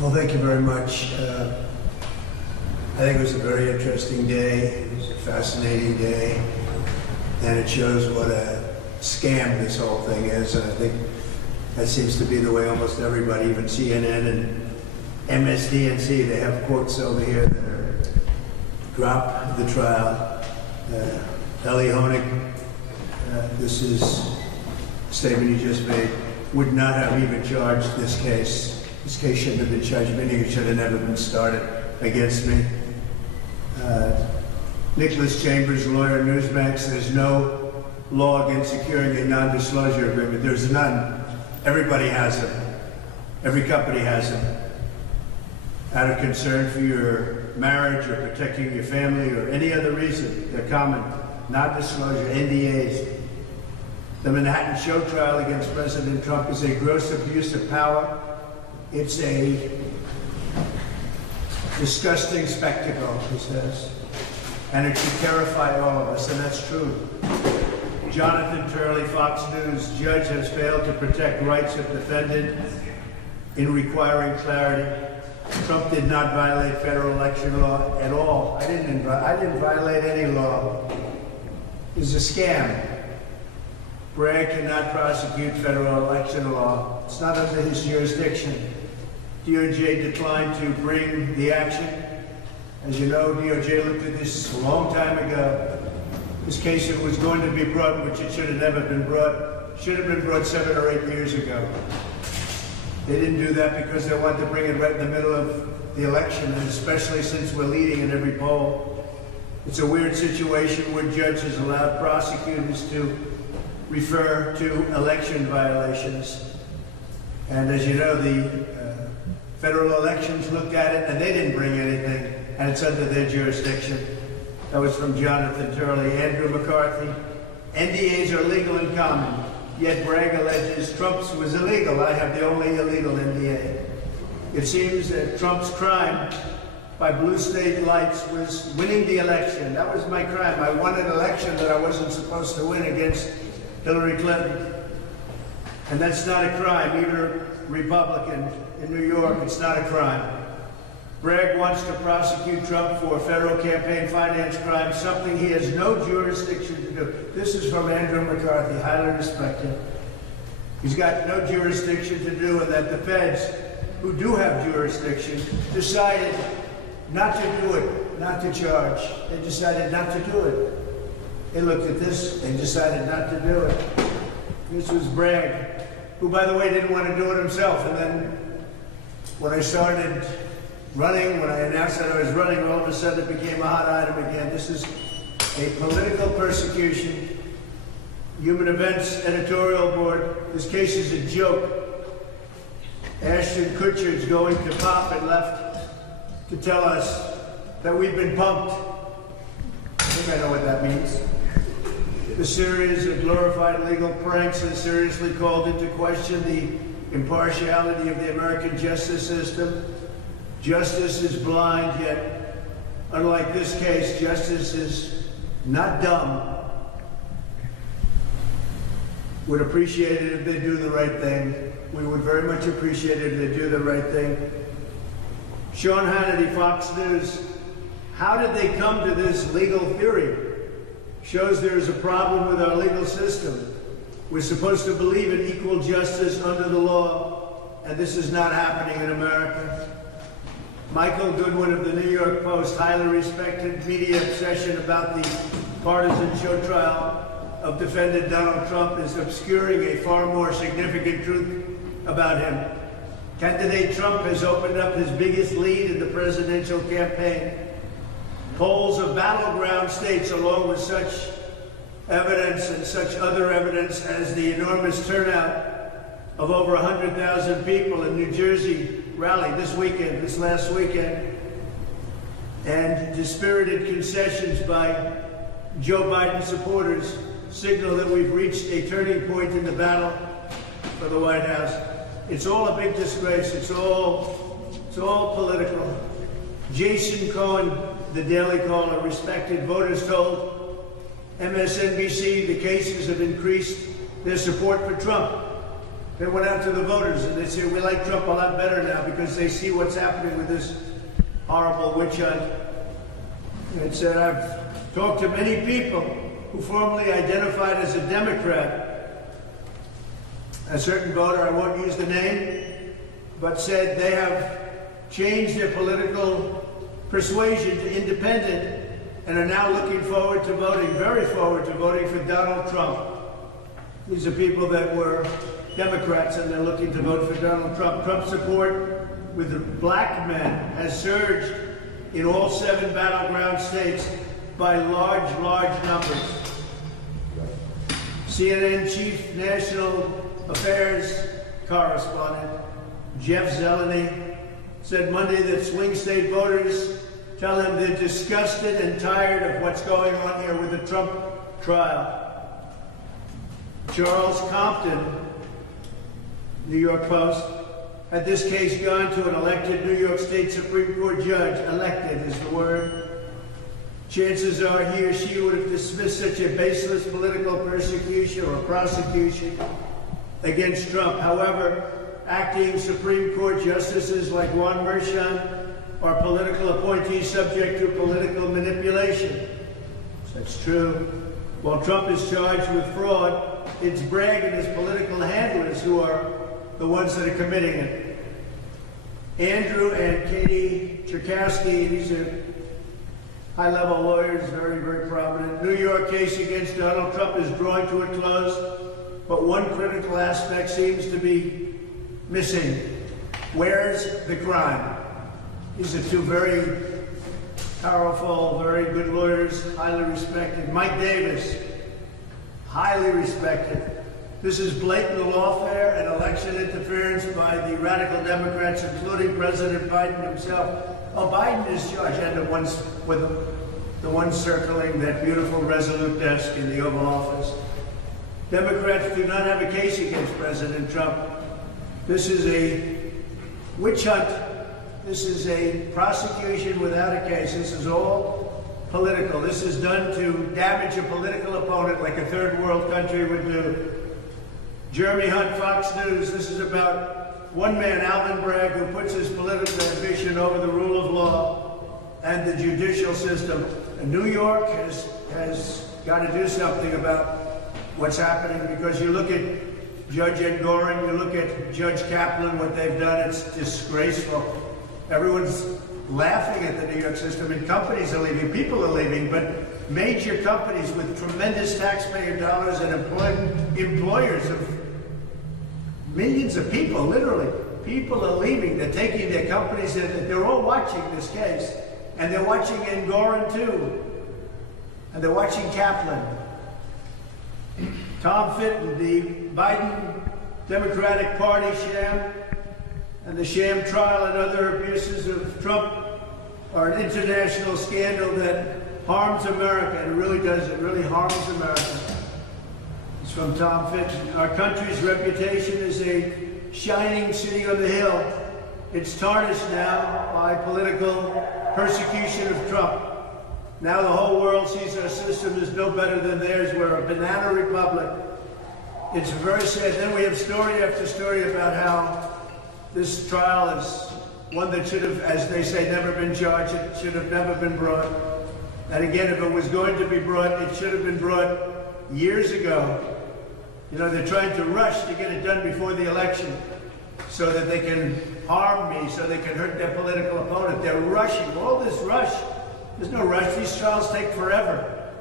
Well, thank you very much. I think it was a very interesting day. It was a fascinating day. And it shows what a scam this whole thing is. And I think that seems to be the way almost everybody, even CNN and MSDNC, they have quotes over here that are drop the trial. Ellie Honig, this is a statement he just made, would not have even charged this case. This case shouldn't have been charged, meaning it should have never been started against me. Nicholas Chambers, lawyer at Newsmax, there's no law against securing a non-disclosure agreement. There's none. Everybody has them. Every company has them. Out of concern for your marriage or protecting your family or any other reason, they're common. Non-disclosure, NDAs. The Manhattan show trial against President Trump is a gross abuse of power. It's a disgusting spectacle, he says. And it should terrify all of us, and that's true. Jonathan Turley, Fox News, judge has failed to protect rights of defendant in requiring clarity. Trump did not violate federal election law at all. I didn't violate any law. It was a scam. Bragg cannot prosecute federal election law. It's not under his jurisdiction. DOJ declined to bring the action. As you know, DOJ looked at this a long time ago. This case, it was going to be brought, which it should have never been brought, should have been brought 7 or 8 years ago. They didn't do that because they wanted to bring it right in the middle of the election, and especially since we're leading in every poll. It's a weird situation where judges allowed prosecutors to refer to election violations. And as you know, the federal elections looked at it and they didn't bring anything, and it's under their jurisdiction. That was from Jonathan Turley. Andrew McCarthy. NDAs are legal in common, yet Bragg alleges Trump's was illegal. I have the only illegal NDA. It seems that Trump's crime by blue state lights was winning the election. That was my crime. I won an election that I wasn't supposed to win against Hillary Clinton. And that's not a crime. Either Republican in New York, it's not a crime. Bragg wants to prosecute Trump for federal campaign finance crime, something he has no jurisdiction to do. This is from Andrew McCarthy, highly respected. He's got no jurisdiction to do, and that the feds, who do have jurisdiction, decided not to do it, not to charge. They decided not to do it. They looked at this and decided not to do it. This was Bragg, who, by the way, didn't want to do it himself. And then when I started running, when I announced that I was running, all of a sudden it became a hot item again. This is a political persecution. Human Events editorial board. This case is a joke. Ashton Kutcher's going to pop and left to tell us that we've been pumped. I think I know what that means. The series of glorified legal pranks has seriously called into question the impartiality of the American justice system. Justice is blind, yet, unlike this case, justice is not dumb. Would appreciate it if they do the right thing. We would very much appreciate it if they do the right thing. Sean Hannity, Fox News. How did they come to this legal theory? Shows there's a problem with our legal system. We're supposed to believe in equal justice under the law, and this is not happening in America. Michael Goodwin of the New York Post, highly respected media obsession about the partisan show trial of defendant Donald Trump is obscuring a far more significant truth about him. Candidate Trump has opened up his biggest lead in the presidential campaign. Polls of battleground states, along with such evidence and such other evidence as the enormous turnout of over 100,000 people in New Jersey rally this last weekend, and dispirited concessions by Joe Biden supporters signal that we've reached a turning point in the battle for the White House. It's all a big disgrace. It's all political. Jason Cohen, the Daily Caller, respected voters told MSNBC the cases have increased their support for Trump. They went out to the voters and they said, we like Trump a lot better now because they see what's happening with this horrible witch hunt. And it said, I've talked to many people who formerly identified as a Democrat. A certain voter, I won't use the name, but said they have changed their political persuasion to independent and are now looking forward to voting, very forward to voting for Donald Trump. These are people that were Democrats and they're looking to vote for Donald Trump. Trump's support with the black men has surged in all 7 battleground states by large numbers. CNN Chief National Affairs Correspondent Jeff Zeleny said Monday that swing state voters tell him they're disgusted and tired of what's going on here with the Trump trial. Charles Compton, New York Post, had this case gone to an elected New York State Supreme Court judge, elected is the word, chances are he or she would have dismissed such a baseless political persecution or prosecution against Trump. However, acting Supreme Court justices like Juan Merchan are political appointees subject to political manipulation. That's true. While Trump is charged with fraud, it's Bragg and his political handlers who are the ones that are committing it. Andrew and Katie Cherkowski, these are high-level lawyers, very prominent. New York case against Donald Trump is drawing to a close, but one critical aspect seems to be missing. Where's the crime? These are 2 very powerful, very good lawyers, highly respected. Mike Davis, highly respected. This is blatant lawfare and election interference by the radical Democrats, including President Biden himself. Oh, Biden is charged, and the one circling that beautiful resolute desk in the Oval Office. Democrats do not have a case against President Trump. This is a witch hunt. This is a prosecution without a case. This is all political. This is done to damage a political opponent like a third world country would do. Jeremy Hunt, Fox News. This is about one man, Alvin Bragg, who puts his political ambition over the rule of law and the judicial system. And New York has got to do something about what's happening, because you look at Judge Engoron, you look at Judge Kaplan, what they've done, it's disgraceful. Everyone's laughing at the New York system, and companies are leaving, people are leaving, but major companies with tremendous taxpayer dollars and employers of millions of people, literally, people are leaving. They're taking their companies, and they're all watching this case, and they're watching Engoron too, and they're watching Kaplan. Tom Fitton, the Biden Democratic Party sham, and the sham trial and other abuses of Trump are an international scandal that harms America. And it really does. It really harms America. It's from Tom Fitton. Our country's reputation as a shining city on the hill. It's tarnished now by political persecution of Trump. Now the whole world sees our system as no better than theirs. We're a banana republic. It's very sad. Then we have story after story about how this trial is one that should have, as they say, never been charged. It should have never been brought. And again, if it was going to be brought, it should have been brought years ago. You know, they're trying to rush to get it done before the election so that they can harm me, so they can hurt their political opponent. They're rushing. All this rush. There's no rush. These trials take forever.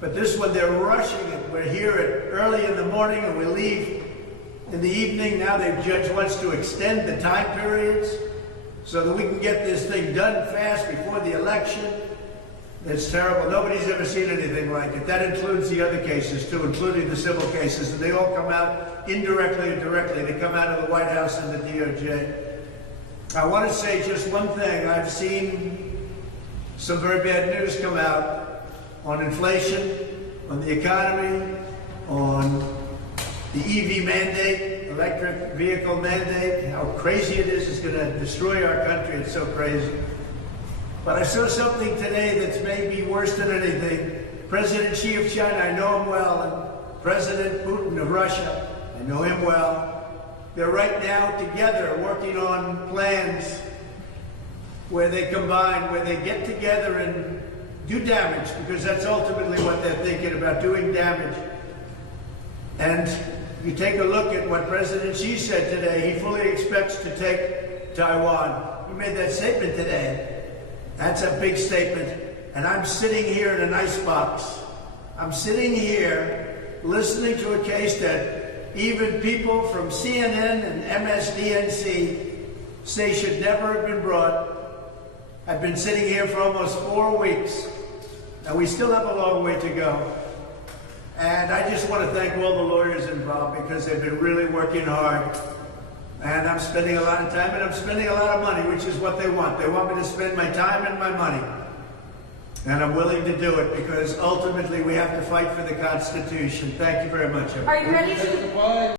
But this one, they're rushing it. We're here at early in the morning and we leave in the evening. Now the judge wants to extend the time periods so that we can get this thing done fast before the election. It's terrible. Nobody's ever seen anything like it. That includes the other cases too, including the civil cases. And they all come out indirectly or directly. They come out of the White House and the DOJ. I want to say just one thing. I've seen some very bad news come out on inflation, on the economy, on the EV mandate, electric vehicle mandate, how crazy it is. It's going to destroy our country. It's so crazy. But I saw something today that's maybe worse than anything. President Xi of China, I know him well, and President Putin of Russia, I know him well. They're right now together working on plans where they combine, where they get together and do damage, because that's ultimately what they're thinking about, doing damage. And you take a look at what President Xi said today. He fully expects to take Taiwan. He made that statement today. That's a big statement. And I'm sitting here in an icebox. I'm sitting here listening to a case that even people from CNN and MSDNC say should never have been brought. I've been sitting here for almost 4 weeks, and we still have a long way to go. And I just want to thank all the lawyers involved, because they've been really working hard. And I'm spending a lot of time, and I'm spending a lot of money, which is what they want. They want me to spend my time and my money. And I'm willing to do it, because ultimately we have to fight for the Constitution. Thank you very much, everyone. Are you ready to...